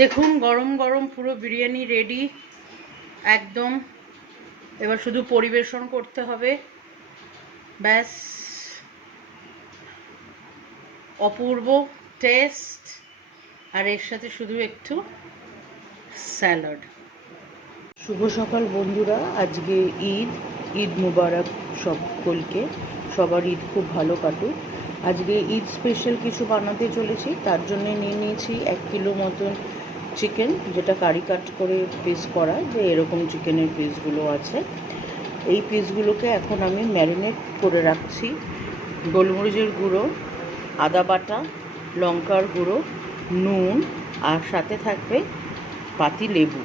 দেখুন গরম গরম পুরো বিরিয়ানি রেডি একদম। এবার শুধু পরিবেশন করতে হবে, ব্যাস। অপূর্ব টেস্ট, আর এর সাথে শুধু একটু স্যালাড। শুভ সকাল বন্ধুরা, আজকে ঈদ মুবারক সকলকে। সবার ঈদ খুব ভালো কাটুক। আজকে ঈদ স্পেশাল কিছু বানাতে চলেছি, তার জন্য নিয়ে নিয়েছি 1 কিলো মতন চিকেন, যেটা কারি কাট করে পিস করা, যে এরকম চিকেনের পিসগুলো আছে। এই পিসগুলোকে এখন আমি ম্যারিনেট করে রাখছি। গোলমরিচের গুঁড়ো, আদা বাটা, লঙ্কার গুঁড়ো, নুন, আর সাথে থাকবে পাতি লেবু।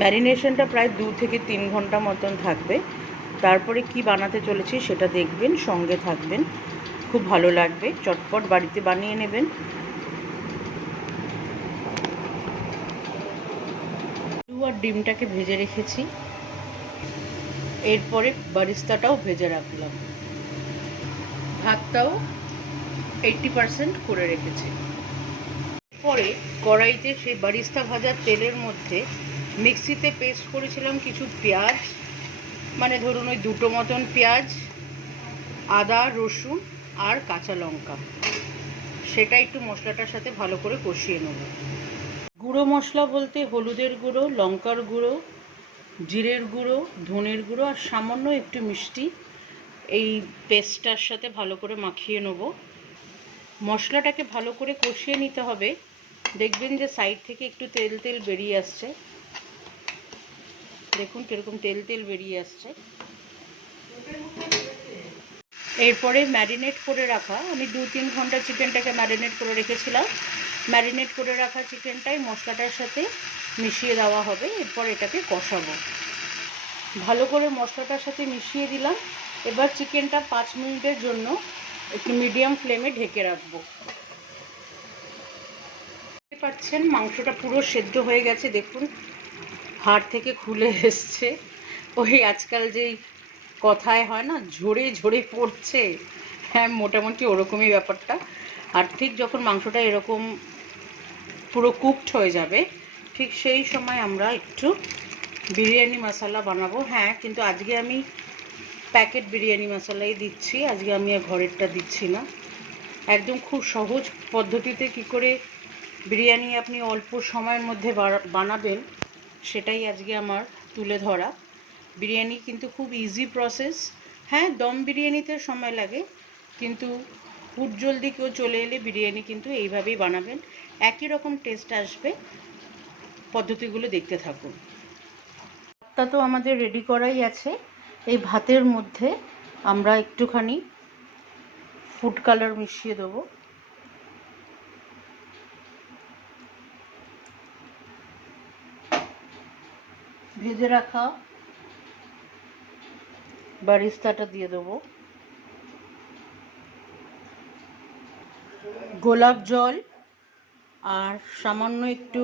ম্যারিনেশনটা প্রায় 2 থেকে 3 ঘন্টা মতন থাকবে। তারপরে কি বানাতে চলেছি সেটা দেখবেন, সঙ্গে থাকবেন, খুব ভালো লাগবে। চটপট বাড়িতে বানিয়ে নেবেন। আলু আর ডিমটাকে ভেজে রেখেছি, এরপরে বারিস্তাটাও ভেজে রাখলাম, ভাতটাও 80% করে রেখেছি। পরে কড়াইতে সেই বারিস্তা ভাজার তেলের মধ্যে মিক্সিতে পেস্ট করেছিলাম কিছু পেঁয়াজ, মানে ধরুন ওই 2টো মতন পেঁয়াজ, আদা, রসুন আর কাঁচা লঙ্কা, সেটা একটু মশলাটার সাথে ভালো করে কষিয়ে নেব। গুঁড়ো মশলা বলতে হলুদের গুঁড়ো, লঙ্কার গুঁড়ো, জিরের গুঁড়ো, ধনের গুঁড়ো আর সামান্য একটু মিষ্টি, এই পেস্টটার সাথে ভালো করে মাখিয়ে নেব। মশলাটাকে ভালো করে কষিয়ে নিতে হবে। দেখবেন যে সাইড থেকে একটু তেল তেল বেরিয়ে আসছে, দেখুন কীরকম তেল তেল বেরিয়ে আসছে। এরপরে ম্যারিনেট করে রাখা, আমি 2-3 ঘন্টা চিকেনটাকে ম্যারিনেট করে রেখেছিলাম। ম্যারিনেট করে রাখা চিকেনটাই মশলাটার সাথে মিশিয়ে দেওয়া হবে। এরপর এটাকে কষাবো, ভালো করে মশলাটার সাথে মিশিয়ে দিলাম। এবার চিকেনটা 5 মিনিটের জন্য একটু মিডিয়াম ফ্লেমে ঢেকে রাখবো। দেখতে পাচ্ছেন মাংসটা পুরো সেদ্ধ হয়ে গেছে, দেখুন হাড় থেকে খুলে এসছে। ওই আজকাল যেই কথায় হয় না, ঝরে ঝরে পড়ছে, হ্যাঁ মোটামুটি ওরকমই ব্যাপারটা। আর ঠিক যখন মাংসটা এরকম পুরো কুকড হয়ে যাবে, ঠিক সেই সময় আমরা একটু বিরিয়ানি মশলা বানাবো। হ্যাঁ, কিন্তু আজকে আমি প্যাকেট বিরিয়ানি মশলাই দিচ্ছি, আজকে আমি আর ঘরেরটা দিচ্ছি না। একদম খুব সহজ পদ্ধতিতে কি করে বিরিয়ানি আপনি অল্প সময়ের মধ্যে বানাবেন, সেটাই আজকে আমার তুলে ধরা। বিরিয়ানি কিন্তু খুব ইজি প্রসেস। হ্যাঁ, দম বিরিয়ানিতে সময় লাগে, কিন্তু হুট জলদি কেউ চলে এলে বিরিয়ানি কিন্তু এইভাবেই বানাবেন, একই রকম টেস্ট আসবে। পদ্ধতিগুলো দেখতে থাকুন। ভাতটা তো আমাদের রেডি করাই আছে। এই ভাতের মধ্যে আমরা একটুখানি ফুড কালার মিশিয়ে দেবো। ভেজে রাখা বারিস্তাটা দিয়ে দেবো। গোলাপ জল আর সামান্য একটু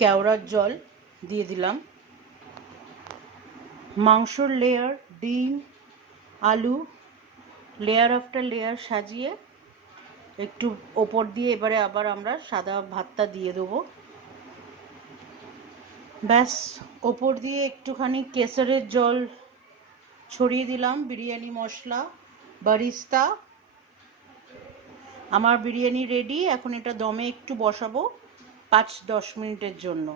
কেওড়ার জল দিয়ে দিলাম। মাংসর লেয়ার, ডিম, আলু, লেয়ার আফটার লেয়ার সাজিয়ে একটু ওপর দিয়ে এবারে আবার আমরা সাদা ভাতটা দিয়ে দেবো। ব্যাস, ওপর দিয়ে একটুখানি কেশরের জল ছড়িয়ে দিলাম, বিরিয়ানি মশলা, বারিস্তা। আমার বিরিয়ানি রেডি। এখন এটা দমে একটু বসাবো 5-10 মিনিটের জন্য।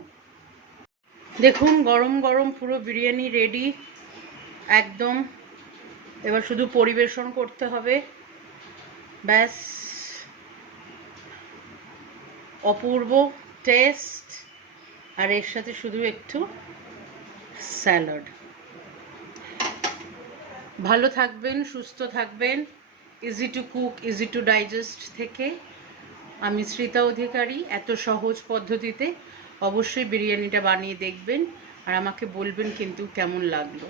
দেখুন গরম গরম পুরো বিরিয়ানি রেডি একদম। এবার শুধু পরিবেশন করতে হবে, ব্যাস। অপূর্ব টেস্ট, আর এর সাথে শুধু একটু স্যালাড। ভালো থাকবেন, সুস্থ থাকবেন। Easy to cook, easy to digest থেকে আমি শ্রিতা অধিকারী। এত সহজ পদ্ধতিতে অবশ্যই বিরিয়ানিটা বানিয়ে দেখবেন, আর আমাকে বলবেন কিন্তু কেমন লাগলো।